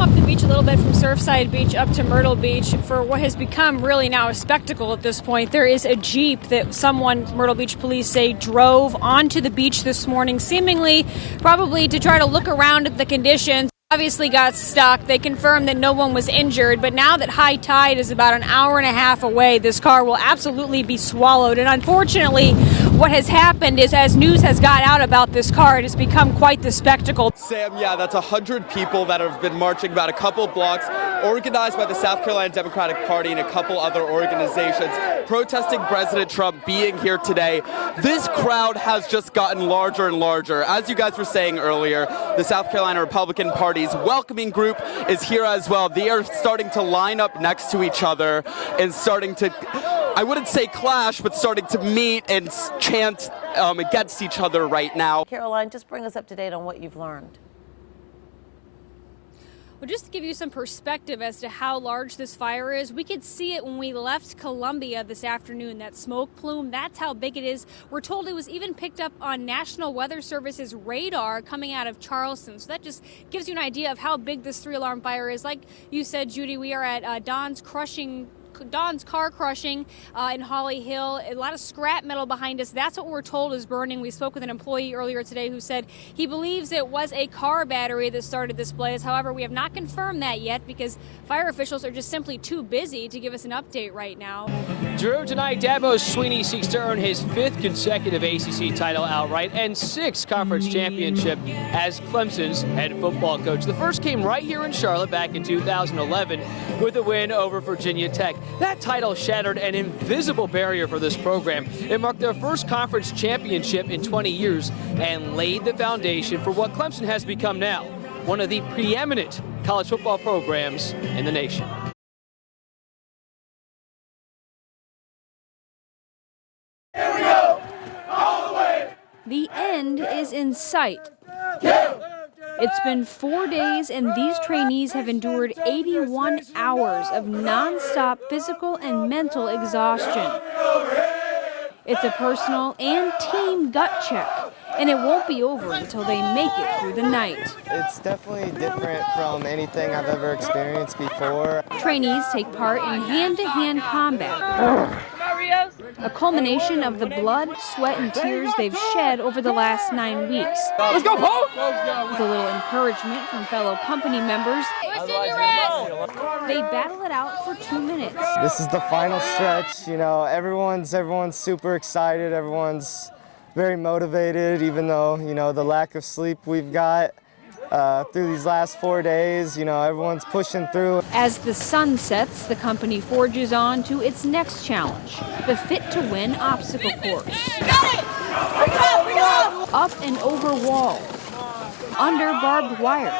come up the beach a little bit from Surfside Beach up to Myrtle Beach for what has become really now a spectacle at this point. There is a Jeep that someone, Myrtle Beach police say, drove onto the beach this morning, seemingly probably to try to look around at the conditions. Obviously got stuck. They confirmed that no one was injured, but now that high tide is about an hour and a half away, this car will absolutely be swallowed. And unfortunately, what has happened is as news has got out about this car, it has become quite the spectacle. Sam, yeah, that's 100 people that have been marching about a couple blocks, organized by the South Carolina Democratic Party and a couple other organizations, protesting President Trump being here today. This crowd has just gotten larger and larger. As you guys were saying earlier, the South Carolina Republican Party's welcoming group is here as well. They are starting to line up next to each other and starting to, I wouldn't say clash, but starting to meet and chant against each other right now. Caroline, just bring us up to date on what you've learned. Well, just to give you some perspective as to how large this fire is, we could see it when we left Columbia this afternoon, that smoke plume. That's how big it is. We're told it was even picked up on National Weather Service's radar coming out of Charleston. So that just gives you an idea of how big this 3-alarm fire is. Like you said, Judy, we are at Don's car crushing in Holly Hill. A lot of scrap metal behind us. That's what we're told is burning. We spoke with an employee earlier today who said he believes it was a car battery that started this blaze. However, we have not confirmed that yet because fire officials are just simply too busy to give us an update right now. Drew, tonight Dabo Swinney seeks to earn his 5th consecutive ACC title outright and 6th conference championship as Clemson's head football coach. The first came right here in Charlotte back in 2011 with a win over Virginia Tech. That title shattered an invisible barrier for this program. It marked their first conference championship in 20 years and laid the foundation for what Clemson has become now, one of the preeminent college football programs in the nation. Here we go, all the way. The end is in sight. It's been 4 days, and these trainees have endured 81 hours of nonstop physical and mental exhaustion. It's a personal and team gut check, and it won't be over until they make it through the night. It's definitely different from anything I've ever experienced before. Trainees take part in hand-to-hand combat, a culmination of the blood, sweat, and tears they've shed over the last 9 weeks. Let's go, Paul! With a little encouragement from fellow company members, they battle it out for 2 minutes. This is the final stretch. You know, everyone's super excited. Everyone's very motivated, even though, you know, the lack of sleep we've got through these last 4 days. You know, everyone's pushing through. As the sun sets, the company forges on to its next challenge, the Fit to Win obstacle course. Got it! Up and over walls, under barbed wire,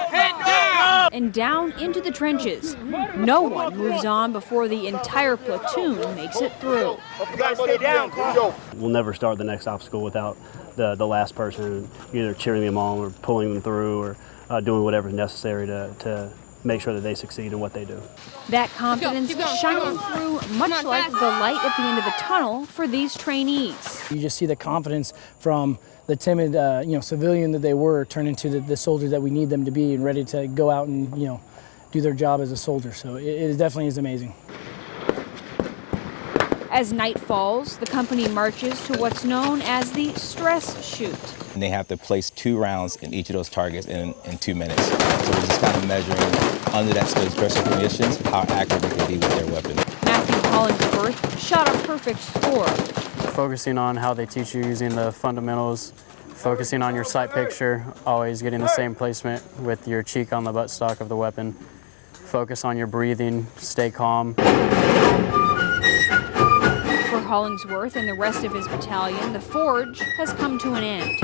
and down into the trenches. No one moves on before the entire platoon makes it through. You gotta stay down, Kruckow. We'll never start the next obstacle without the last person either cheering them on or pulling them through or doing whatever's necessary to make sure that they succeed in what they do. That confidence shining through much like the light at the end of the tunnel for these trainees. You just see the confidence from the timid, civilian that they were turn into the soldier that we need them to be and ready to go out and, do their job as a soldier. So it definitely is amazing. As night falls, the company marches to what's known as the stress chute. And they have to place 2 rounds in each of those targets in 2 minutes. So we're just kind of measuring under that stressful conditions how accurate they can be with their weapon. Matthew Hollingsworth shot a perfect score. Focusing on how they teach you using the fundamentals, focusing on your sight picture, always getting the same placement with your cheek on the buttstock of the weapon. Focus on your breathing, stay calm. For Hollingsworth and the rest of his battalion, the forge has come to an end.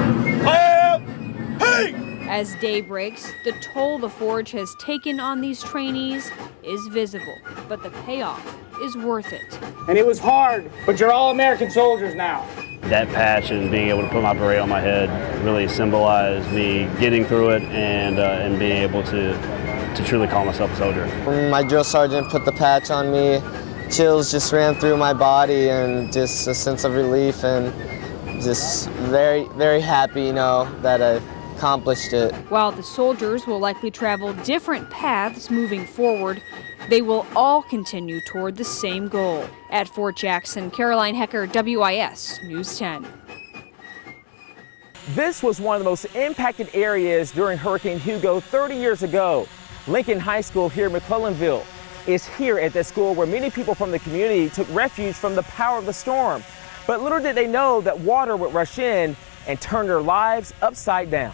As day breaks, the toll the forge has taken on these trainees is visible, but the payoff is worth it. And it was hard, but you're all American soldiers now. That patch and being able to put my beret on my head really symbolized me getting through it and being able to truly call myself a soldier. When my drill sergeant put the patch on me, chills just ran through my body and just a sense of relief and just very, very happy, that accomplished it. While the soldiers will likely travel different paths moving forward, they will all continue toward the same goal. At Fort Jackson, Caroline Hecker, WIS News 10. This was one of the most impacted areas during Hurricane Hugo 30 years ago. Lincoln High School here in McClellanville is here at that school where many people from the community took refuge from the power of the storm. But little did they know that water would rush in and turn their lives upside down.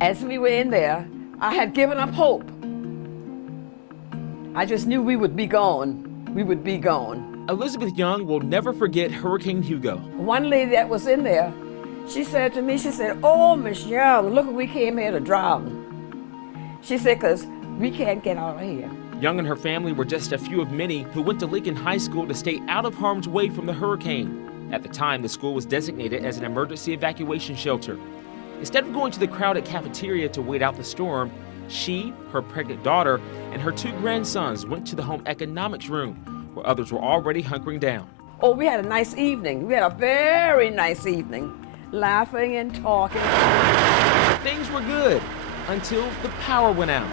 As we were in there, I had given up hope. I just knew we would be gone. We would be gone. Elizabeth Young will never forget Hurricane Hugo. One lady that was in there, she said to me, she said, "Oh, Miss Young, look, we came here to drown." She said, "'Cause we can't get out of here." Young and her family were just a few of many who went to Lincoln High School to stay out of harm's way from the hurricane. At the time, the school was designated as an emergency evacuation shelter. Instead of going to the crowded cafeteria to wait out the storm, she, her pregnant daughter, and her 2 grandsons went to the home economics room, where others were already hunkering down. Oh, we had a nice evening. We had a very nice evening, laughing and talking. Things were good until the power went out.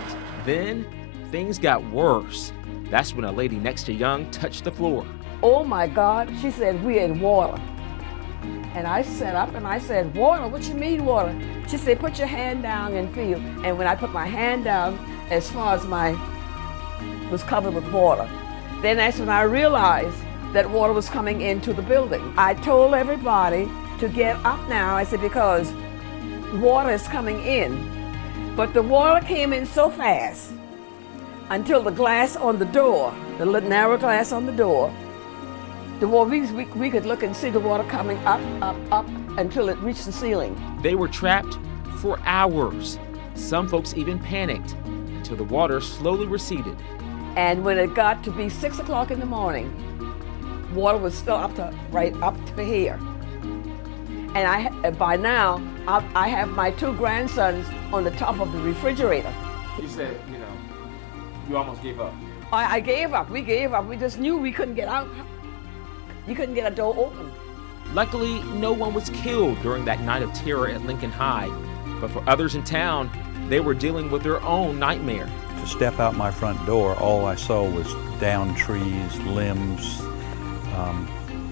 Then things got worse. That's when a lady next to Young touched the floor. Oh my God, she said, "We're in water." And I sat up and I said, "Water? What you mean water?" She said, "Put your hand down and feel." And when I put my hand down, as far as was covered with water. Then that's when I realized that water was coming into the building. I told everybody to get up now. I said, because water is coming in. But the water came in so fast until the glass on the door, the little narrow glass on the door, the water, we could look and see the water coming up, up, up until it reached the ceiling. They were trapped for hours. Some folks even panicked until the water slowly receded. And when it got to be 6 o'clock in the morning, water was still right up to here. And by now, I have my 2 grandsons on the top of the refrigerator. You said, you almost gave up. I gave up. We gave up. We just knew we couldn't get out. You couldn't get a door open. Luckily, no one was killed during that night of terror at Lincoln High. But for others in town, they were dealing with their own nightmare. To step out my front door, all I saw was downed trees, limbs.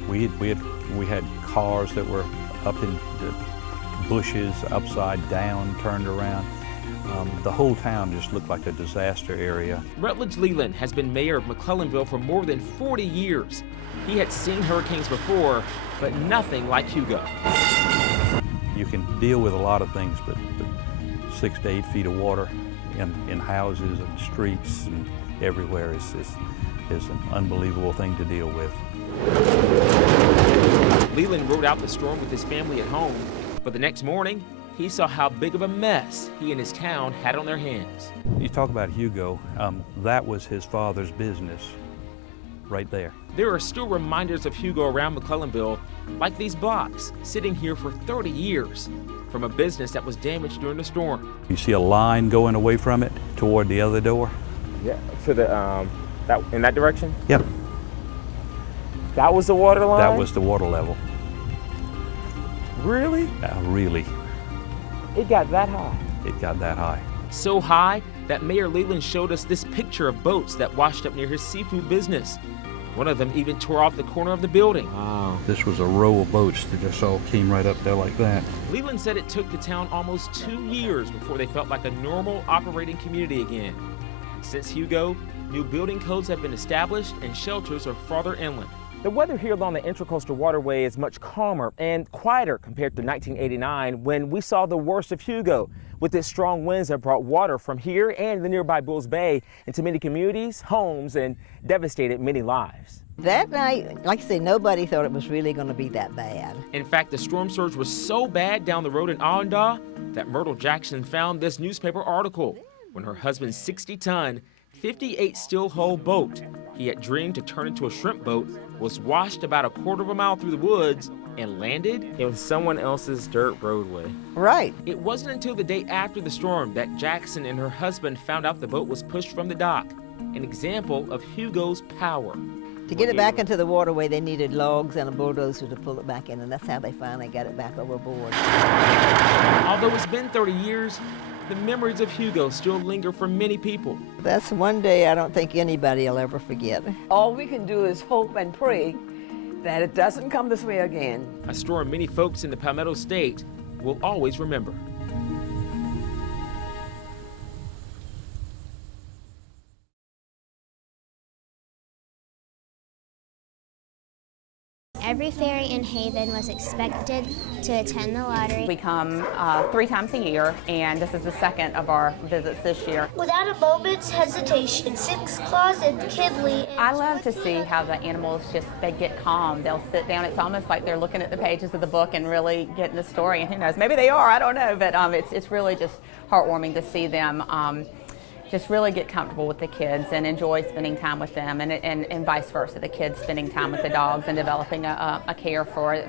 We had cars that were up in the bushes, upside down, turned around. The whole town just looked like a disaster area. Rutledge Leland has been mayor of McClellanville for more than 40 years. He had seen hurricanes before, but nothing like Hugo. You can deal with a lot of things, but 6 to 8 feet of water in houses and streets and everywhere is an unbelievable thing to deal with. Leland rode out the storm with his family at home, but the next morning, he saw how big of a mess he and his town had on their hands. You talk about Hugo, that was his father's business right there. There are still reminders of Hugo around McClellanville, like these blocks, sitting here for 30 years, from a business that was damaged during the storm. You see a line going away from it toward the other door? Yeah, to the, in that direction? Yep. That was the water line? That was the water level. Really? Really. It got that high? It got that high. So high that Mayor Leland showed us this picture of boats that washed up near his seafood business. One of them even tore off the corner of the building. Wow. This was a row of boats that just all came right up there like that. Leland said it took the town almost 2 years before they felt like a normal operating community again. Since Hugo, new building codes have been established and shelters are farther inland. The weather here along the Intracoastal Waterway is much calmer and quieter compared to 1989 when we saw the worst of Hugo, with its strong winds that brought water from here and the nearby Bulls Bay into many communities, homes, and devastated many lives. That night, like I say, nobody thought it was really going to be that bad. In fact, the storm surge was so bad down the road in Allendale that Myrtle Jackson found this newspaper article when her husband's 60-ton, 58-still-hull boat he had dreamed to turn into a shrimp boat was washed about a quarter of a mile through the woods and landed in someone else's dirt roadway. Right. It wasn't until the day after the storm that Jackson and her husband found out the boat was pushed from the dock, an example of Hugo's power. To get it back into the waterway, they needed logs and a bulldozer to pull it back in, and that's how they finally got it back overboard. Although it's been 30 years, the memories of Hugo still linger for many people. That's one day I don't think anybody will ever forget. All we can do is hope and pray that it doesn't come this way again. A story many folks in the Palmetto State will always remember. Every fairy in Haven was expected to attend the lottery. We come 3 times a year, and this is the second of our visits this year. Without a moment's hesitation, Six Claus and Kidley. I love to see how the animals they get calm. They'll sit down. It's almost like they're looking at the pages of the book and really getting the story. And who knows, maybe they are, I don't know. But it's really just heartwarming to see them just really get comfortable with the kids and enjoy spending time with them, and vice versa, the kids spending time with the dogs and developing a care for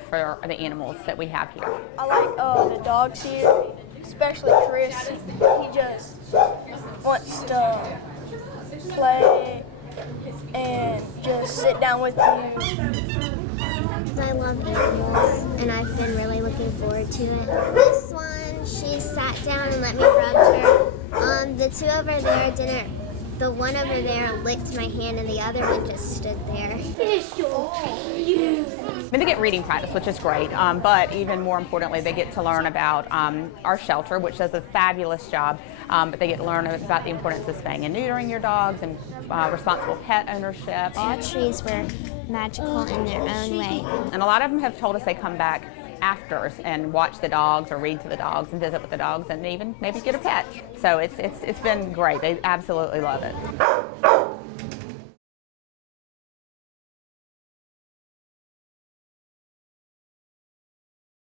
the animals that we have here. I like the dogs here, especially Chris. He just wants to play and just sit down with you. I love animals, and I've been really looking forward to it. This one, she sat down and let me rub her. The two over there didn't. The one over there licked my hand, and the other one just stood there. They get reading practice, which is great, but even more importantly, they get to learn about our shelter, which does a fabulous job, but they get to learn about the importance of spaying and neutering your dogs and responsible pet ownership. All trees were magical in their own way. And a lot of them have told us they come back after and watch the dogs or read to the dogs and visit with the dogs and even maybe get a pet. So it's been great. They absolutely love it.